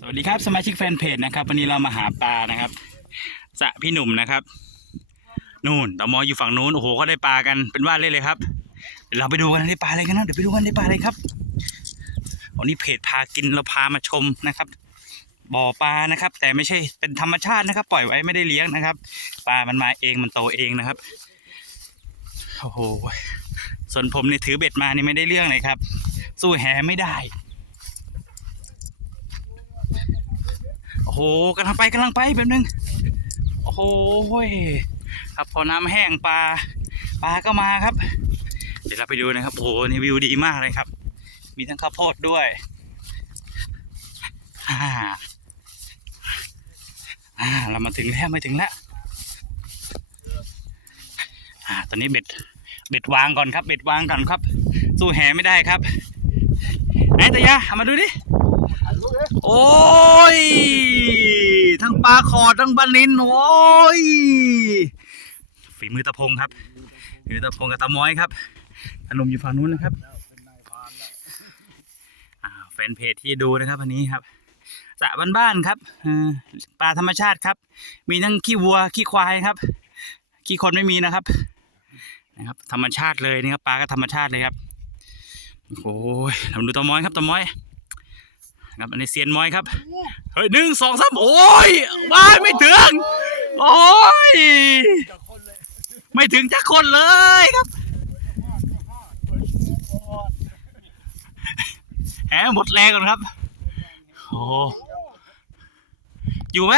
สวัสดีครับสมาชิกแฟนเพจนะครับ วันนี้เรามาหาปลานะครับสะพี่หนุ่มนะครับ นู่นตอมออยู่ฝั่งนู้นโอ้โหก็ได้ปลากันเป็นว่าเล่นเลยครับเดี๋ยวเราไปดูกันได้ปลาอะไรกันนะเดี๋ยวไปดูกันได้ปลาอะไรครับวันนี้เพจพากินเราพามาชมนะครับ บ่อปลานะครับ แต่ไม่ใช่เป็นธรรมชาตินะครับ ปล่อยไว้ไม่ได้เลี้ยงนะครับ ปลามันมาเองมันโตเองนะครับโอ้โหส่วนผมนี่ถือเบ็ดมานี่ไม่ได้เรื่องเลยครับ สู้แหไม่ได้ โอ้โหกำลังไปกำลังไปแบบนึง โอ้โหครับพอน้ำแห้งปลาปลาก็มาครับ เดี๋ยวเราไปดูนะครับโอ้โหนี่วิวดีมากเลยครับ มีทั้งข้าวโพดด้วยอ่าอ่าเรามาถึงแล้วมาถึงแล้วอ่าตอนนี้เบ็ดเบ็ดวางก่อนครับ เบ็ดวางก่อนครับ สู้แหไม่ได้ครับ ไหนตายาเอามาดูดิ โอ้ย ทั้งปลาขอดทั้งปลานินโอ้ย ฝีมือตะพงครับฝีมือตะพงกับตะม้อยครับขนมอยู่ฝั่งนู้นนะครับอ่าแฟนเพจที่ดูนะครับวันนี้ครับสระบ้านๆครับอ่อปลาธรรมชาติครับ มีทั้งขี้วัวขี้ควายครับขี้คนไม่มีนะครับนะครับ ธรรมชาติเลยนี่ครับปลาก็ธรรมชาติเลยครับโอ้ยเราดูตะม้อยครับตะม้อย ครับอันนี้เซียนมอยครับ เฮ้ยหนึ่งสองสามโอ้ยว้ายไม่ถึง โอ้ย ไม่ถึงจักคนเลยครับแหมหมดแรงก่อนครับ โอ้อยู่ไหม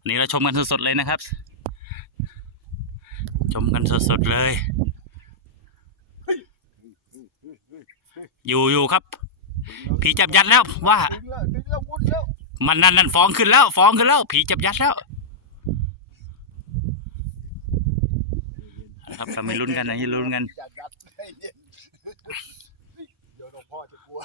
อันนี้เราชมกันสดๆเลยนะครับ ชมกันสดๆเลย อยู่อยู่ครับ ผีจับยัดแล้วว่า มันนั่นนั่นฟ้องขึ้นแล้วฟ้องขึ้นแล้ว ผีจับยัดแล้วครับเราไม่ลุ้นกันนะอย่าลุ้นกัน อย่ายัดให้เย็นเดี๋ยวหลวงพ่อจะกลัว